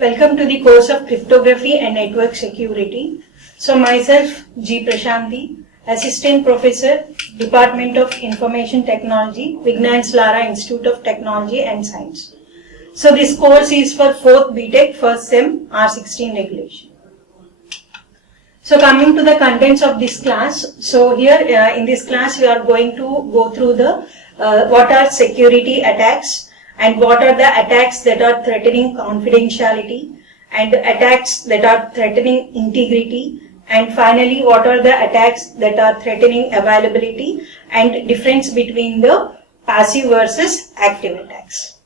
Welcome to the course of Cryptography and Network Security. So myself G. Prashanti, Assistant Professor, Department of Information Technology, Vignan's Lara Institute of Technology and Science. So this course is for 4th BTech first SEM R16 regulation. So coming to the contents of this class, so here in this class we are going to go through the what are security attacks and what are the attacks that are threatening confidentiality and attacks that are threatening integrity, and finally what are the attacks that are threatening availability and difference between the passive versus active attacks.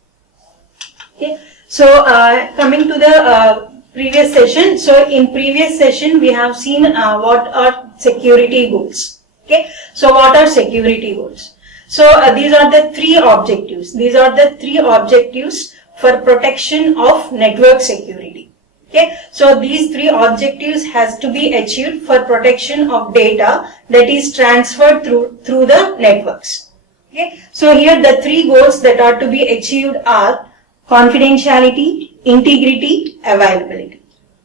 Okay, so coming to the previous session, so in previous session we have seen what are security goals. Okay, so what are security goals? So these are the three objectives. These are the three objectives for protection of network security. Okay, so these three objectives has to be achieved for protection of data that is transferred through the networks. Okay, so here the three goals that are to be achieved are confidentiality, integrity, availability.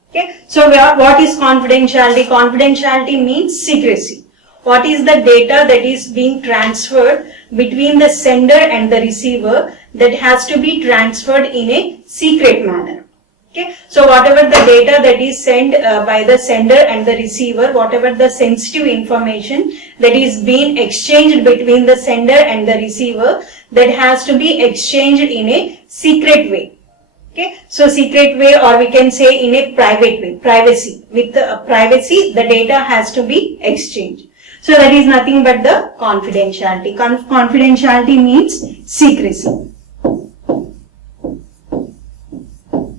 Okay, so what is confidentiality? Confidentiality means secrecy. What is the data that is being transferred between the sender and the receiver that has to be transferred in a secret manner. Okay, so whatever the data that is sent by the sender and the receiver, whatever the sensitive information that is being exchanged between the sender and the receiver, that has to be exchanged in a secret way. Okay, so secret way, or we can say in a private way, privacy. With the privacy, the data has to be exchanged. So that is nothing but the confidentiality. Confidentiality means secrecy.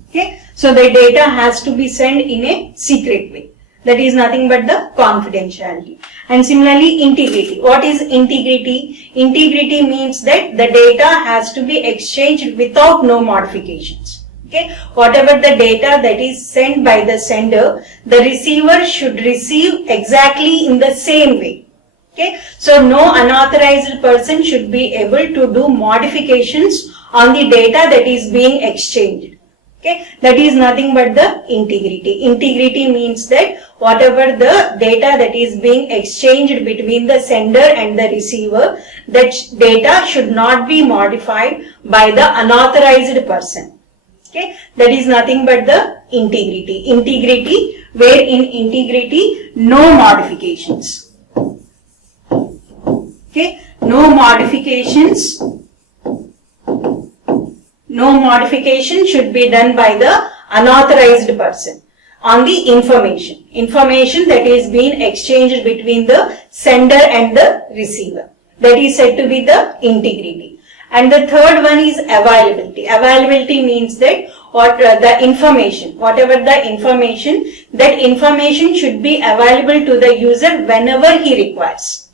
Okay, so the data has to be sent in a secret way. That is nothing but the confidentiality. And similarly, integrity. What is integrity? Integrity means that the data has to be exchanged without no modifications. Okay, whatever the data that is sent by the sender, the receiver should receive exactly in the same way. Okay, so no unauthorized person should be able to do modifications on the data that is being exchanged. Okay, that is nothing but the integrity. Integrity means that whatever the data that is being exchanged between the sender and the receiver, that data should not be modified by the unauthorized person. Okay, that is nothing but the integrity. Integrity, where in integrity no modifications. Okay, no modifications. No modification should be done by the unauthorized person on the information. Information that is being exchanged between the sender and the receiver. That is said to be the integrity. And the third one is availability. Availability means that the information, whatever the information, that information should be available to the user whenever he requires.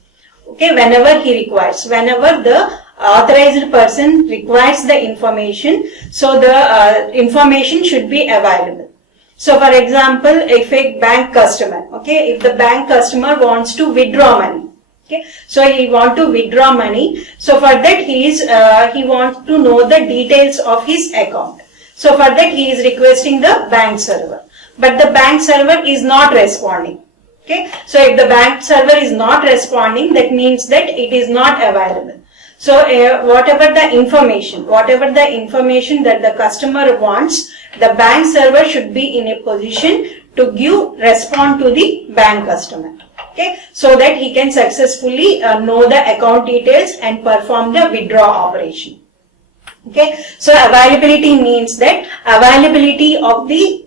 Okay, whenever he requires, whenever the authorized person requires the information, so the information should be available. So for example, if a bank customer, okay, if the bank customer wants to withdraw money, okay, so he wants to withdraw money, so for that he wants to know the details of his account. So for that he is requesting the bank server, but the bank server is not responding. Okay, so if the bank server is not responding, that means that it is not available. So whatever the information that the customer wants, the bank server should be in a position to respond to the bank customer. Okay, so that he can successfully know the account details and perform the withdrawal operation. Okay, so availability means that availability of the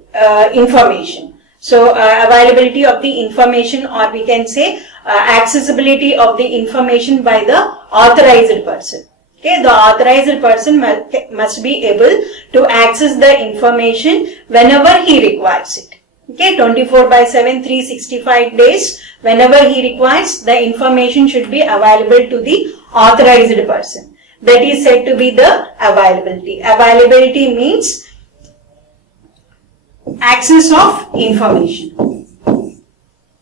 information. So availability of the information, or we can say accessibility of the information by the authorized person. Okay, the authorized person must be able to access the information whenever he requires it. Okay, 24/7, 365 days, whenever he requires, the information should be available to the authorized person. That is said to be the availability. Availability means access of information.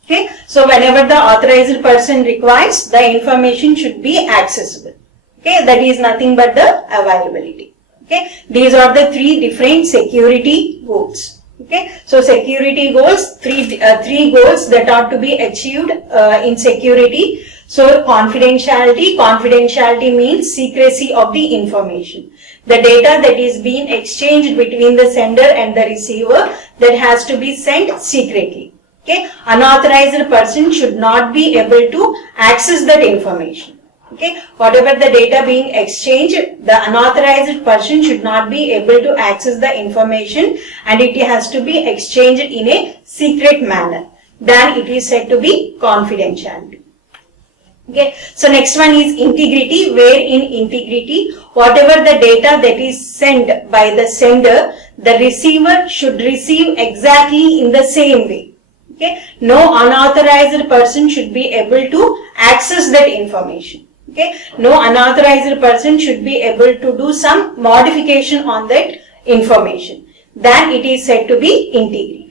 Okay, so whenever the authorized person requires, the information should be accessible. Okay, that is nothing but the availability. Okay, these are the three different security goals. Okay, so security goals, three goals that are to be achieved in security. So confidentiality. Confidentiality means secrecy of the information. The data that is being exchanged between the sender and the receiver, that has to be sent secretly. Okay, unauthorized person should not be able to access that information. Okay, whatever the data being exchanged, the unauthorized person should not be able to access the information, and it has to be exchanged in a secret manner. Then it is said to be confidentiality. Okay, so next one is integrity, where in integrity, whatever the data that is sent by the sender, the receiver should receive exactly in the same way. Okay, no unauthorized person should be able to access that information. Okay, no unauthorized person should be able to do some modification on that information. Then it is said to be integrity.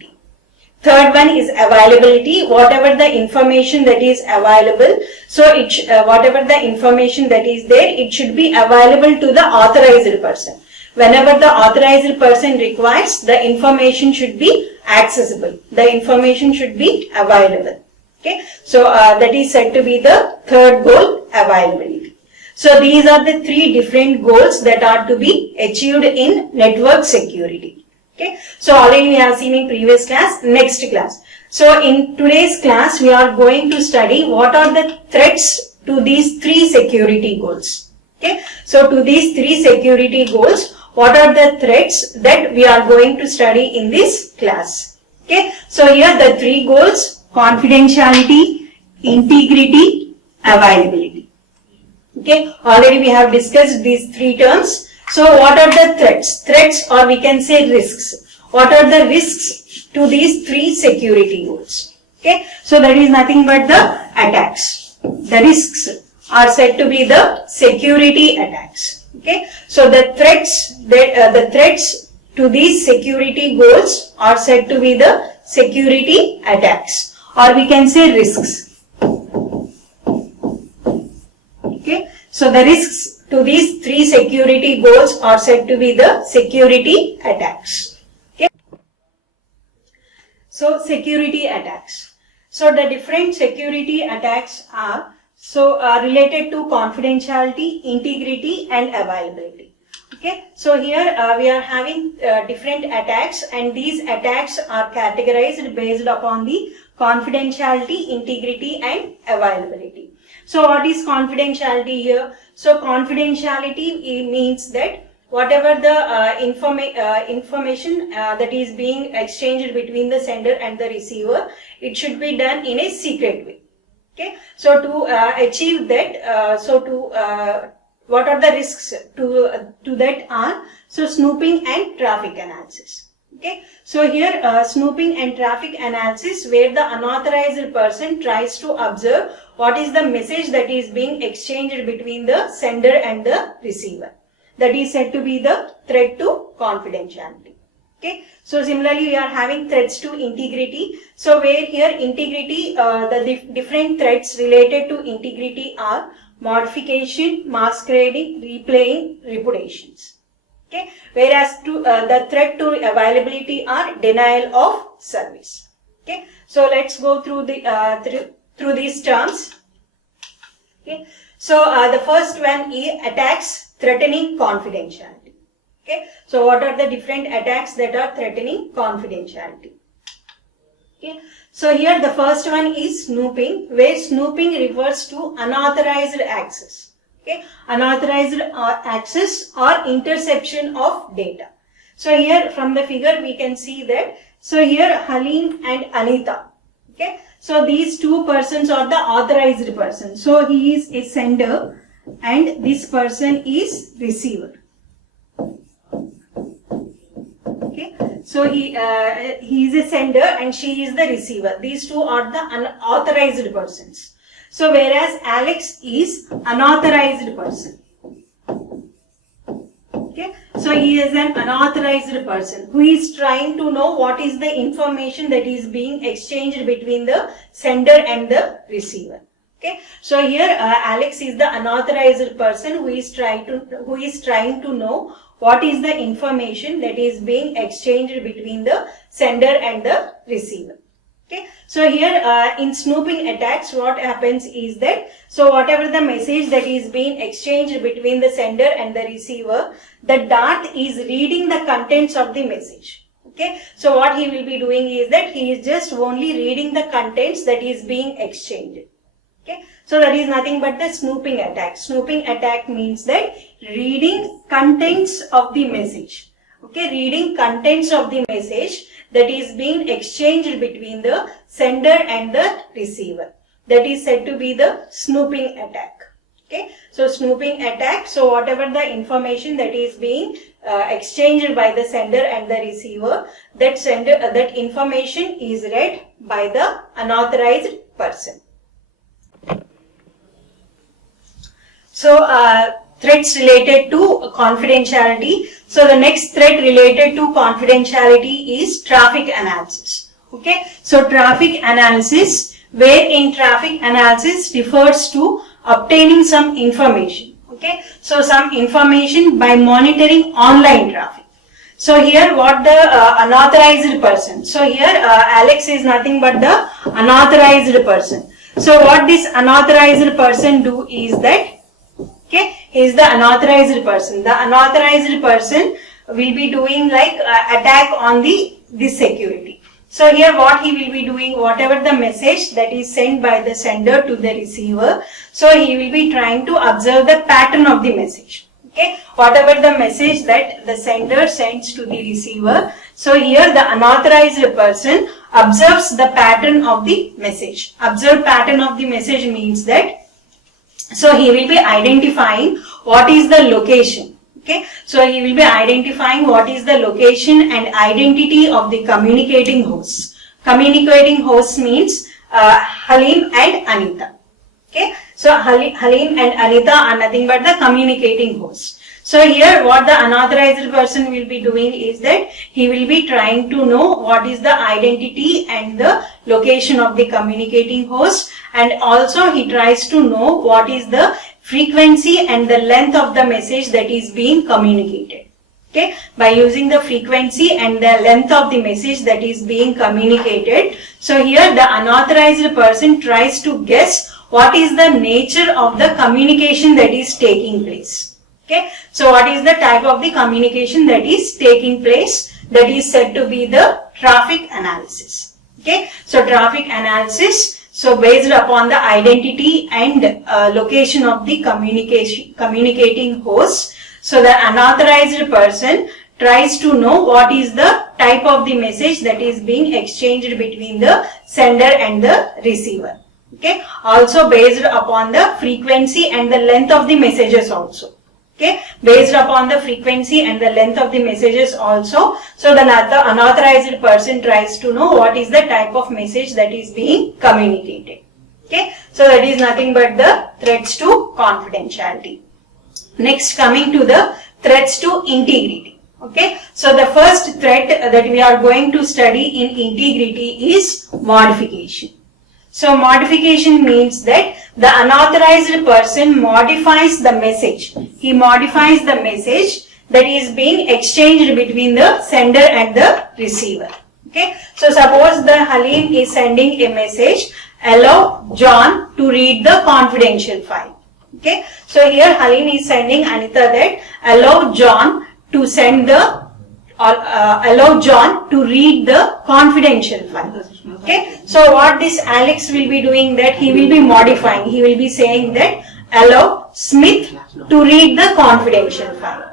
Third one is availability. Whatever the information that is available, so whatever the information that is there, it should be available to the authorized person. Whenever the authorized person requires, the information should be accessible. The information should be available. Okay, so that is said to be the third goal, availability. So these are the three different goals that are to be achieved in network security. Okay, so already we have seen in previous class. Next class. So in today's class, we are going to study what are the threats to these three security goals. Okay, so to these three security goals, what are the threats that we are going to study in this class? Okay, so here the three goals: confidentiality, integrity, availability. Okay, already we have discussed these three terms. So what are the threats? Threats, or we can say risks. What are the risks to these three security goals? Okay, so that is nothing but the attacks. The risks are said to be the security attacks. Okay, so the threats to these security goals are said to be the security attacks, or we can say risks. Okay, so the risks to these three security goals are said to be the security attacks. Okay, so security attacks. So the different security attacks are related to confidentiality, integrity, and availability. Okay, so here we are having different attacks, and these attacks are categorized based upon the confidentiality, integrity, and availability. So what is confidentiality here? So confidentiality means that whatever the information that is being exchanged between the sender and the receiver, it should be done in a secret way. Okay, so to achieve that, what are the risks to that are, so snooping and traffic analysis. Okay, so here snooping and traffic analysis, where the unauthorized person tries to observe what is the message that is being exchanged between the sender and the receiver. That is said to be the threat to confidentiality. Okay, so similarly we are having threats to integrity. So where here integrity, the different threats related to integrity are modification, masquerading, replaying, reputations. Okay, whereas to the threat to availability are denial of service. Okay, so let's go through the through these terms. Okay, so the first one is attacks threatening confidentiality. Okay, so what are the different attacks that are threatening confidentiality? Okay, so here the first one is snooping, where snooping refers to unauthorized access. Okay, unauthorized access or interception of data. So here from the figure we can see that, so here Halim and Anita. Okay, so these two persons are the authorized person. So he is a sender and this person is receiver. Okay, so he is a sender and she is the receiver. These two are the unauthorized persons. So whereas Alex is unauthorized person. Okay, so he is an unauthorized person who is trying to know what is the information that is being exchanged between the sender and the receiver. Okay, so here Alex is the unauthorized person who is trying to know what is the information that is being exchanged between the sender and the receiver. Okay, so here in snooping attacks, what happens is that, so whatever the message that is being exchanged between the sender and the receiver, the dart is reading the contents of the message. Okay, so what he will be doing is that he is just only reading the contents that is being exchanged. Okay, so that is nothing but the snooping attack. Snooping attack means that reading contents of the message. Okay, reading contents of the message that is being exchanged between the sender and the receiver. That is said to be the snooping attack. Okay, so snooping attack, so whatever the information that is being exchanged by the sender and the receiver, that information is read by the unauthorized person. So threats related to confidentiality. So the next threat related to confidentiality is traffic analysis. Okay, so traffic analysis, wherein traffic analysis refers to obtaining some information. Okay, so some information by monitoring online traffic. So here what the unauthorized person. So here Alex is nothing but the unauthorized person. So what this unauthorized person do is that, okay, is the unauthorized person. The unauthorized person will be doing like attack on this security. So here what he will be doing, whatever the message that is sent by the sender to the receiver, so he will be trying to observe the pattern of the message. Okay, whatever the message that the sender sends to the receiver, so here the unauthorized person observes the pattern of the message. Observe pattern of the message means that, so he will be identifying what is the location. Okay, so he will be identifying what is the location and identity of the communicating host. Communicating host means Halim and Anita. Okay, so Halim and Anita are nothing but the communicating host. So here what the unauthorized person will be doing is that he will be trying to know what is the identity and the location of the communicating host, and also he tries to know what is the frequency and the length of the message that is being communicated. Okay, by using the frequency and the length of the message that is being communicated, so here the unauthorized person tries to guess what is the nature of the communication that is taking place. Okay, so what is the type of the communication that is taking place, that is said to be the traffic analysis. Okay, so traffic analysis, so based upon the identity and location of the communicating host, so the unauthorized person tries to know what is the type of the message that is being exchanged between the sender and the receiver. Okay, also based upon the frequency and the length of the messages also. Okay, based upon the frequency and the length of the messages also, so the unauthorized person tries to know what is the type of message that is being communicated. Okay, so that is nothing but the threats to confidentiality. Next, coming to the threats to integrity. Okay, so the first threat that we are going to study in integrity is modification. So modification means that the unauthorized person modifies the message. He modifies the message that is being exchanged between the sender and the receiver. Okay, so suppose the Halim is sending a message, allow John to read the confidential file. Okay, so here Halim is sending Anita that allow John to send the allow John to read the confidential file. Okay, so what this Alex will be doing, that he will be modifying. He will be saying that allow Smith to read the confidential file.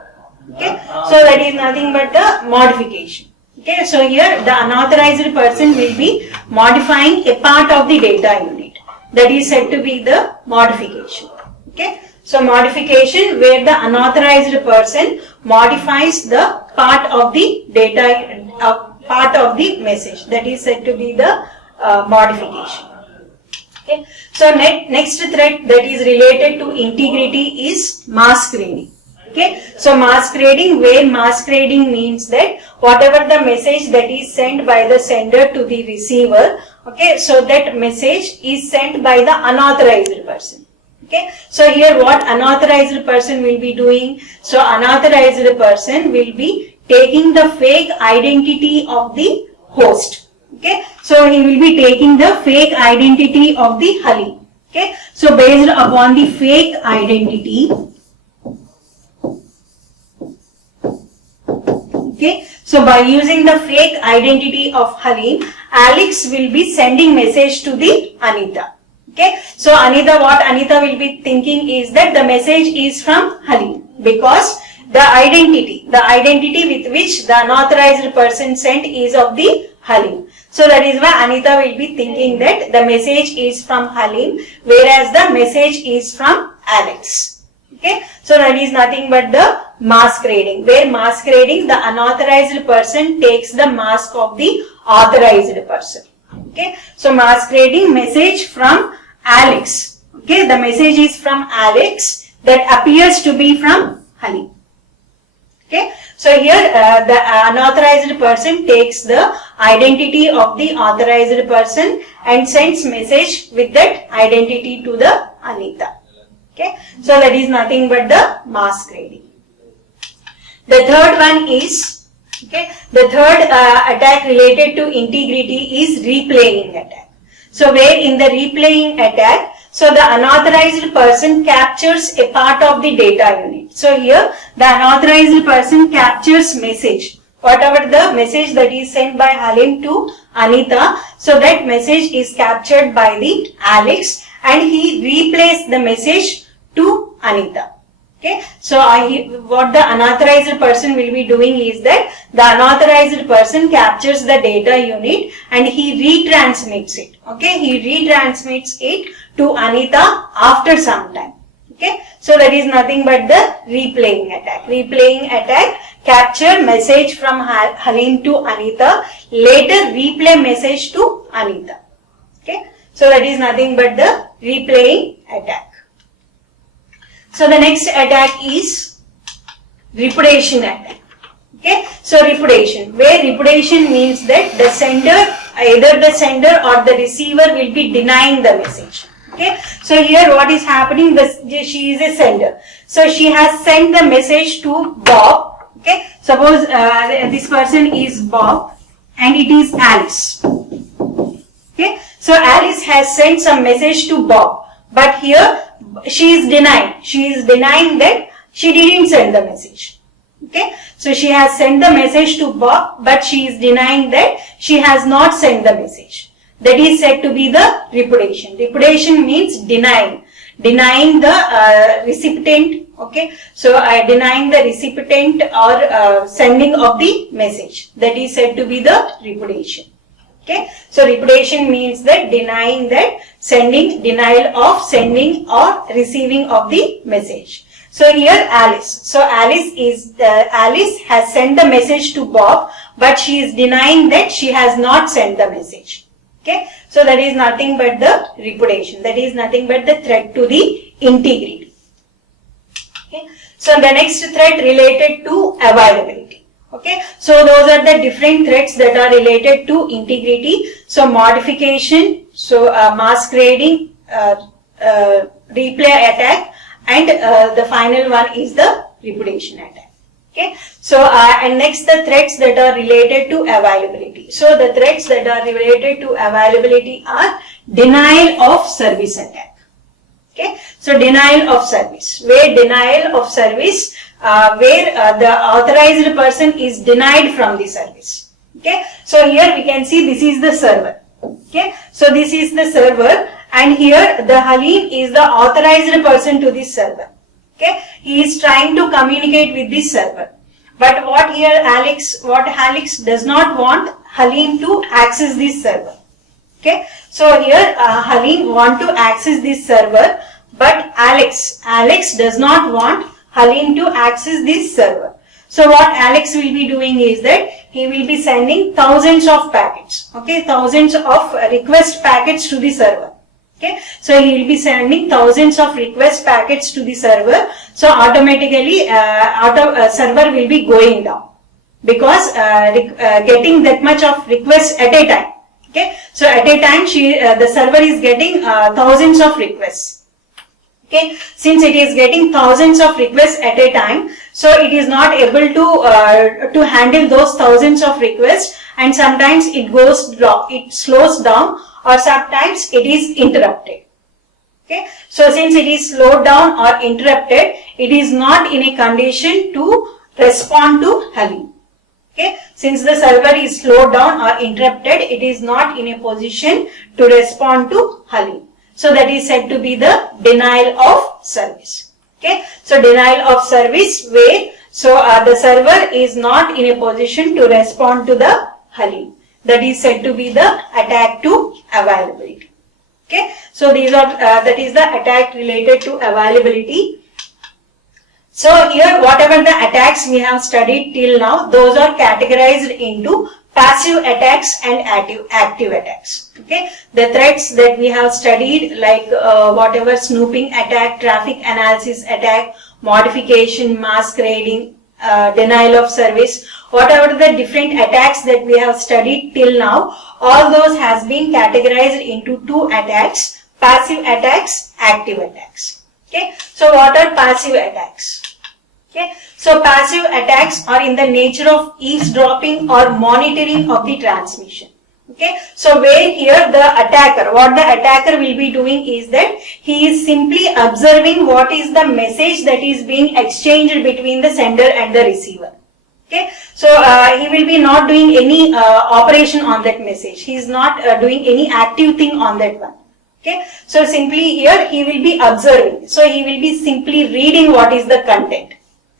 Okay, so that is nothing but the modification. Okay, so here the unauthorized person will be modifying a part of the data unit. That is said to be the modification. Okay, so modification, where the unauthorized person modifies the part of the data, part of the message, that is said to be the modification. Okay, so next threat that is related to integrity is masquerading. Okay, so masquerading, where masquerading means that whatever the message that is sent by the sender to the receiver, okay, so that message is sent by the unauthorized person. Okay, so here what unauthorized person will be doing? So unauthorized person will be taking the fake identity of the host. Okay, so he will be taking the fake identity of the Halim. Okay, so based upon the fake identity, okay, so by using the fake identity of Halim, Alex will be sending message to the Anita. Okay, so Anita, what Anita will be thinking is that the message is from Halim, because the identity with which the unauthorized person sent is of the Halim. So that is why Anita will be thinking that the message is from Halim, whereas the message is from Alex. Okay, so that is nothing but the masquerading, where masquerading, the unauthorized person takes the mask of the authorized person. Okay, so masquerading message from Alex. Okay, the message is from Alex that appears to be from Halim. Okay, so here the unauthorized person takes the identity of the authorized person and sends message with that identity to the Anita. Okay, so that is nothing but the masquerading. The third one is, okay, the third attack related to integrity is replaying attack. So where in the replaying attack, so the unauthorized person captures a part of the data unit. So here the unauthorized person captures message, whatever the message that is sent by Halim to Anita, so that message is captured by the Alex and he replays the message to Anita. Okay, so what the unauthorized person will be doing is that the unauthorized person captures the data unit and he retransmits it. Okay, he retransmits it to Anita after some time. Okay, so that is nothing but the replaying attack. Replaying attack, capture message from Halim to Anita, later replay message to Anita. Okay, so that is nothing but the replaying attack. So the next attack is repudiation attack. Okay, so repudiation, where repudiation means that the sender, either the sender or the receiver will be denying the message. Okay, so here what is happening, she is a sender. So she has sent the message to Bob. Okay, suppose this person is Bob and it is Alice. Okay, so Alice has sent some message to Bob, but here she is denying. She is denying that she didn't send the message. Okay, so she has sent the message to Bob, but she is denying that she has not sent the message. That is said to be the repudiation. Repudiation means denying the recipient. Okay, so denying the recipient or sending of the message. That is said to be the repudiation. Okay, so repudiation means that denying that denial of sending or receiving of the message. So here Alice. So Alice has sent the message to Bob, but she is denying that she has not sent the message. Okay, so that is nothing but the repudiation. That is nothing but the threat to the integrity. Okay, so the next threat related to availability. Okay, so those are the different threats that are related to integrity. So modification, so masquerading, replay attack, and the final one is the repudiation attack. Okay, so and next the threats that are related to availability. So the threats that are related to availability are denial of service attack. Okay, so denial of service, where denial of service, where the authorized person is denied from the service. Okay, so here we can see this is the server. Okay, so this is the server and here the Halim is the authorized person to this server. Okay, he is trying to communicate with this server, but what Alex does not want Halim to access this server. Okay, so here Halim want to access this server, but Alex does not want Halim to access this server. So what Alex will be doing is that he will be sending thousands of packets. Okay, thousands of request packets to the server. Okay, so he will be sending thousands of request packets to the server. So automatically, server will be going down because getting that much of requests at a time. Okay, so at a time, the server is getting thousands of requests. Okay, since it is getting thousands of requests at a time, so it is not able to handle those thousands of requests, and sometimes it slows down, or sometimes it is interrupted. Okay, so since it is slowed down or interrupted, it is not in a condition to respond to Hello. Okay, since the server is slowed down or interrupted, it is not in a position to respond to Hello. So that is said to be the denial of service. Okay, so denial of service where the server is not in a position to respond to the Hello. That is said to be the attack to availability. Okay, so these are that is the attack related to availability. So here whatever the attacks we have studied till now, those are categorized into passive attacks and active attacks. Okay, the threats that we have studied, like whatever snooping attack, traffic analysis attack, modification, masquerading, denial of service, whatever the different attacks that we have studied till now, all those has been categorized into two attacks: passive attacks, active attacks. Okay, so what are passive attacks? Okay, so passive attacks are in the nature of eavesdropping or monitoring of the transmission. Okay, so where here the attacker, what the attacker will be doing is that he is simply observing what is the message that is being exchanged between the sender and the receiver. Okay, so he will be not doing any operation on that message. He is not doing any active thing on that one. Okay, so simply here he will be observing. So he will be simply reading what is the content.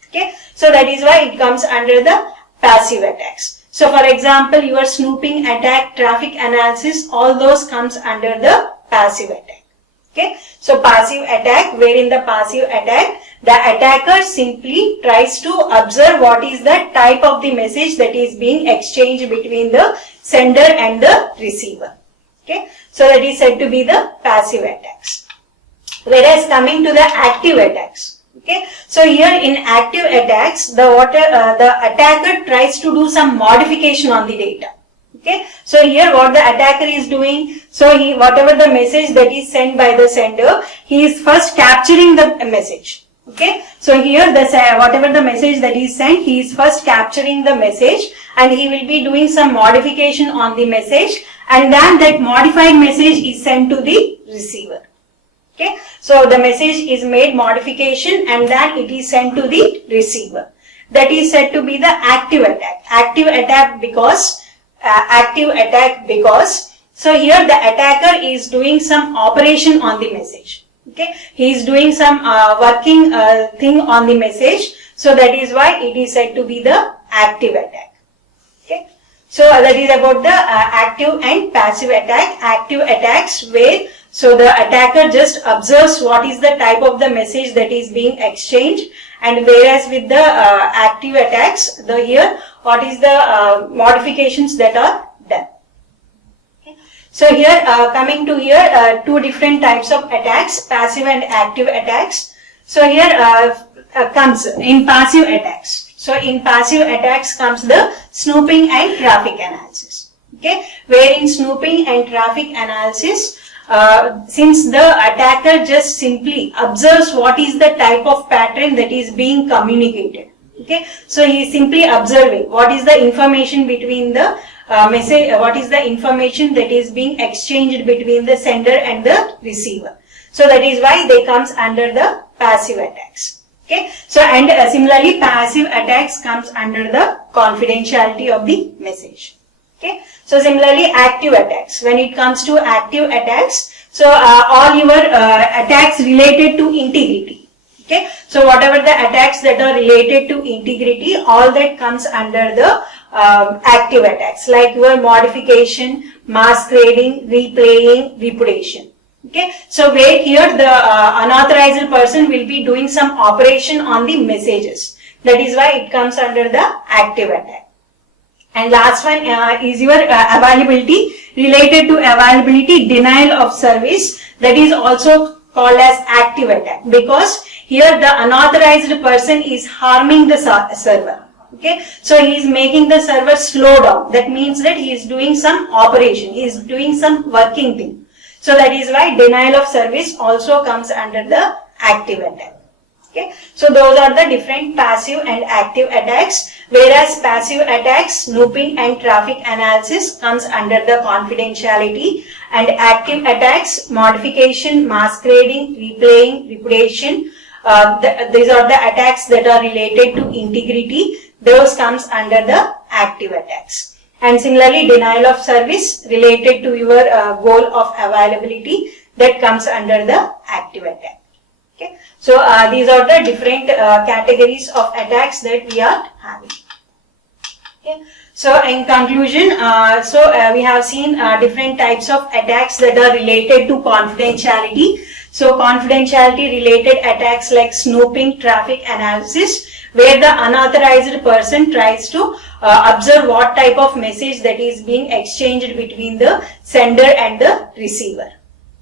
Okay, so that is why it comes under the passive attacks. So for example, your snooping attack, traffic analysis, all those comes under the passive attack. Okay, so passive attack, wherein the passive attack, the attacker simply tries to observe what is the type of the message that is being exchanged between the sender and the receiver. Okay, so that is said to be the passive attacks. Whereas coming to the active attacks. Okay, so here in active attacks, the attacker tries to do some modification on the data. Okay, so here what the attacker is doing, so whatever the message that is sent by the sender, he is first capturing the message. Okay, so here whatever the message that is sent, he is first capturing the message, and he will be doing some modification on the message, and then that modified message is sent to the receiver. Okay, so the message is made modification and then it is sent to the receiver. That is said to be the active attack. Active attack because so here the attacker is doing some operation on the message. Okay, he is doing some working thing on the message. So that is why it is said to be the active attack. Okay, so that is about the active and passive attack. Active attacks where so the attacker just observes what is the type of the message that is being exchanged, and whereas with the active attacks, here what is the modifications that are done. Okay. So here coming to here two different types of attacks, passive and active attacks. So here comes in passive attacks. So in passive attacks comes the snooping and traffic analysis. Okay, where in snooping and traffic analysis, since the attacker just simply observes what is the type of pattern that is being communicated. Okay, so he is simply observing what is the information between the message, what is the information that is being exchanged between the sender and the receiver. So that is why they comes under the passive attacks. Okay, so and similarly passive attacks comes under the confidentiality of the message. Okay, so similarly active attacks. When it comes to active attacks, so all your attacks related to integrity. Okay, so whatever the attacks that are related to integrity, all that comes under the active attacks, like your modification, masquerading, replaying, repudiation. Okay, so where here the unauthorized person will be doing some operation on the messages. That is why it comes under the active attack. And last one is your availability. Related to availability, denial of service, that is also called as active attack, because here the unauthorized person is harming the server. Okay, so he is making the server slow down. That means that he is doing some operation, he is doing some working thing. So that is why denial of service also comes under the active attack. Okay, so those are the different passive and active attacks, whereas passive attacks, snooping and traffic analysis comes under the confidentiality, and active attacks, modification, masquerading, replaying, repudiation, these are the attacks that are related to integrity, those comes under the active attacks. And similarly, denial of service related to your goal of availability, that comes under the active attack. Okay, so these are the different categories of attacks that we are having. Okay, so in conclusion, we have seen different types of attacks that are related to confidentiality. So confidentiality related attacks like snooping, traffic analysis, where the unauthorized person tries to observe what type of message that is being exchanged between the sender and the receiver.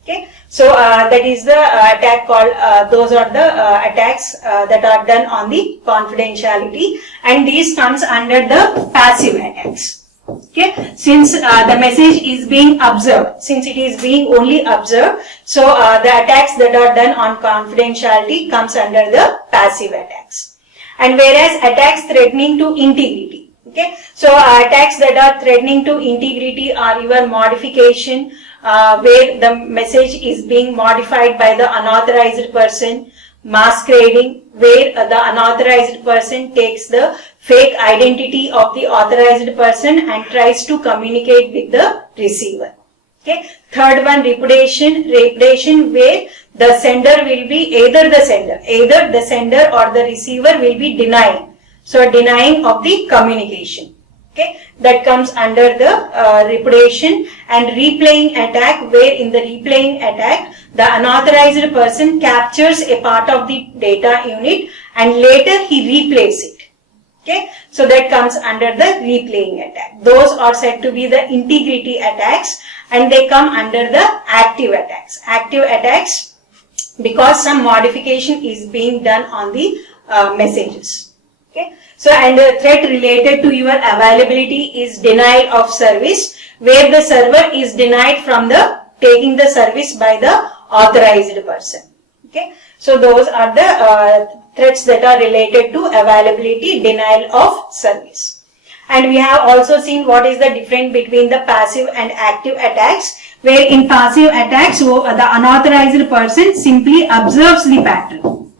Okay, so that is the attack called, those are the attacks that are done on the confidentiality, and these comes under the passive attacks. Okay, since the message is being observed, since it is being only observed, so the attacks that are done on confidentiality comes under the passive attacks. And whereas attacks threatening to integrity, okay, so attacks that are threatening to integrity are your modification, where the message is being modified by the unauthorized person, masquerading, where the unauthorized person takes the fake identity of the authorized person and tries to communicate with the receiver. Okay. Third one, repudiation, where the sender will be either the sender or the receiver will be denying. So denying of the communication. Okay, that comes under the repudiation. And replaying attack, where in the replaying attack the unauthorized person captures a part of the data unit and later he replays it. Okay, so that comes under the replaying attack. Those are said to be the integrity attacks, and they come under the active attacks. Active attacks because some modification is being done on the messages. Okay, so and the threat related to your availability is denial of service, where the server is denied from the taking the service by the authorized person. Okay, so those are the threats that are related to availability, denial of service. And we have also seen what is the difference between the passive and active attacks, where in passive attacks the unauthorized person simply observes the pattern.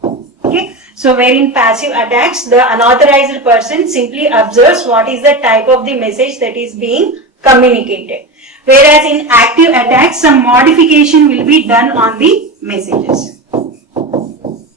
Okay, so where in passive attacks the unauthorized person simply observes what is the type of the message that is being communicated, whereas in active attacks some modification will be done on the messages.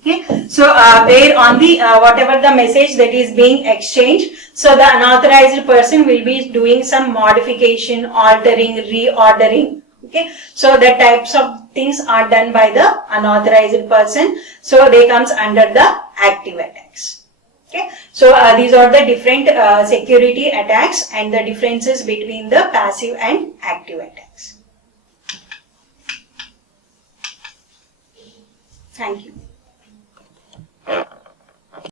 Okay, so where on the whatever the message that is being exchanged, so the unauthorized person will be doing some modification, altering, reordering. Okay, so the types of things are done by the unauthorized person, so they comes under the active attacks. Okay, so these are the different security attacks and the differences between the passive and active attacks. Thank you.